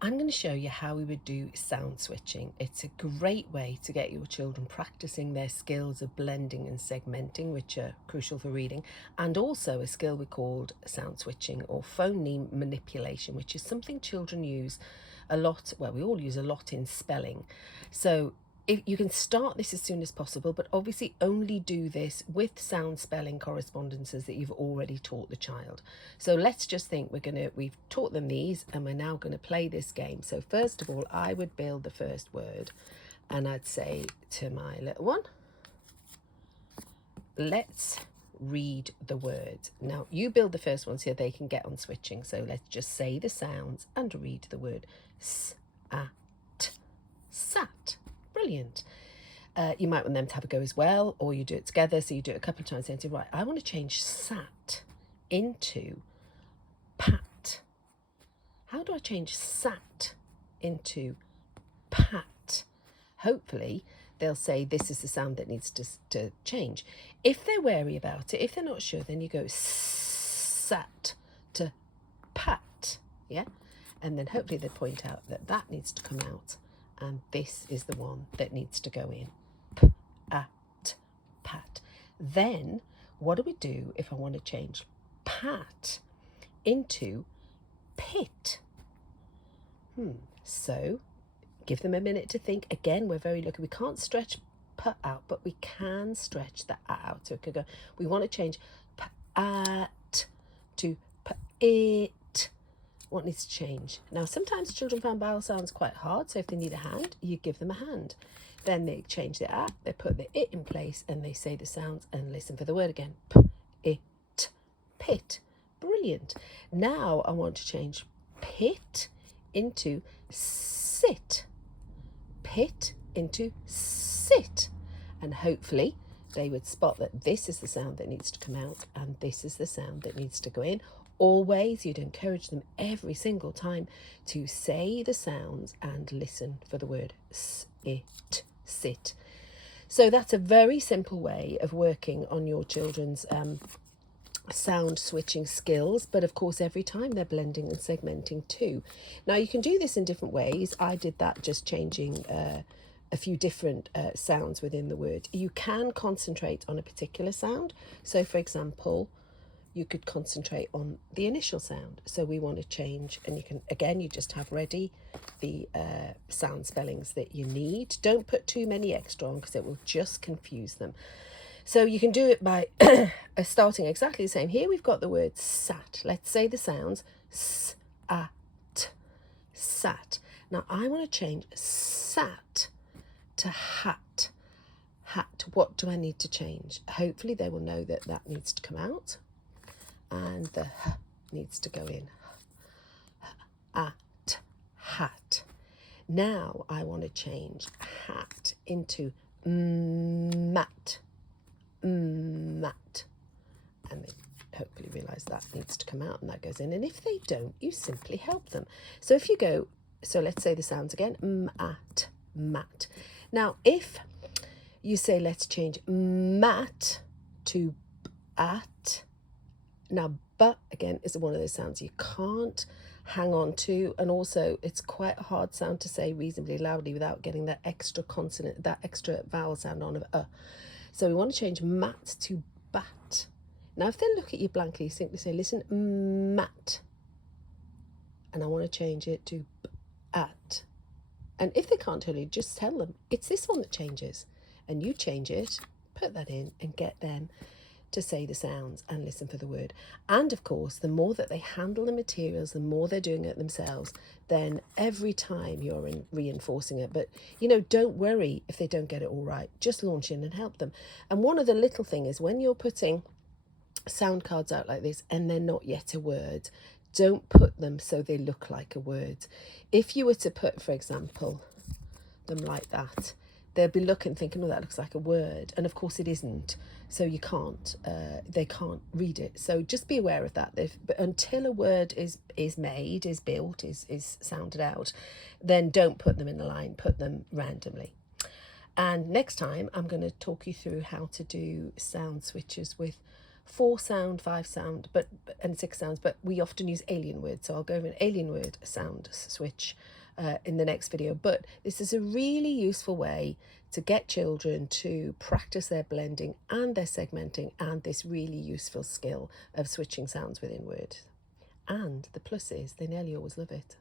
I'm going to show you how we would do sound switching. It's a great way to get your children practicing their skills of blending and segmenting, which are crucial for reading, and also a skill we called sound switching or phoneme manipulation, which is something children use a lot. Well, we all use a lot in spelling. So if you can start this as soon as possible, but obviously only do this with sound spelling correspondences that you've already taught the child. So let's just think we've taught them these and we're now going to play this game. So first of all, I would build the first word and I'd say to my little one, let's read the words. Now you build the first one so they can get on switching. So let's just say the sounds and read the word s-a-t, sat. Brilliant. You might want them to have a go as well, or you do it together. So you do it a couple of times and say, right, I want to change sat into pat. How do I change sat into pat? Hopefully they'll say this is the sound that needs to change. If they're wary about it, if they're not sure, then you go sat to pat, yeah? And then hopefully they point out that that needs to come out and this is the one that needs to go in. P-at, pat. Then what do we do if I want to change pat into pit? So give them a minute to think. Again, we're very lucky. We can't stretch p out, but we can stretch the a out. So it could go, we want to change p-at to p-it. What needs to change? Now, sometimes children find vowel sounds quite hard, so if they need a hand, you give them a hand. Then they change the a, they put the it in place, and they say the sounds and listen for the word again. P-it, pit. Brilliant. Now I want to change pit into sit. Pit into sit. And hopefully they would spot that this is the sound that needs to come out and this is the sound that needs to go in. Always, you'd encourage them every single time to say the sounds and listen for the word it, sit. So that's a very simple way of working on your children's sound switching skills, but of course every time they're blending and segmenting too. Now you can do this in different ways. I did that just changing a few different sounds within the word. You can concentrate on a particular sound. So for example, you could concentrate on the initial sound. So we want to change, and you can, again, you just have ready the sound spellings that you need. Don't put too many extra on because it will just confuse them. So you can do it by starting exactly the same. Here we've got the word sat. Let's say the sounds s-at, sat. Now I want to change sat to hat. Hat. What do I need to change? Hopefully they will know that that needs to come out. And the h needs to go in. At, hat. Now I want to change hat into mat. Mat. And they hopefully realise that needs to come out and that goes in. And if they don't, you simply help them. So if you go, so let's say the sounds again, at, mat. Now if you say let's change mat to at, now, but again, is one of those sounds you can't hang on to, and also it's quite a hard sound to say reasonably loudly without getting that extra consonant, that extra vowel sound on of So we want to change mat to bat. Now, if they look at you blankly, you simply say, listen, mat, and I want to change it to at. And if they can't tell you, just tell them it's this one that changes, and you change it, put that in, and get them to say the sounds and listen for the word. And of course, the more that they handle the materials, the more they're doing it themselves, then every time you're reinforcing it. But, you know, don't worry if they don't get it all right. Just launch in and help them. And one of the little thing is when you're putting sound cards out like this and they're not yet a word, don't put them so they look like a word. If you were to put, for example, them like that, they'll be looking, thinking, oh, that looks like a word. And of course it isn't. So you can't, they can't read it. So just be aware of that. But until a word is made, is built, is sounded out, then don't put them in a line, put them randomly. And next time I'm going to talk you through how to do sound switches with 4 sound, 5 sound, and 6 sounds, but we often use alien words. So I'll go over an alien word sound switch in the next video. But this is a really useful way to get children to practice their blending and their segmenting and this really useful skill of switching sounds within words. And the plus is they nearly always love it.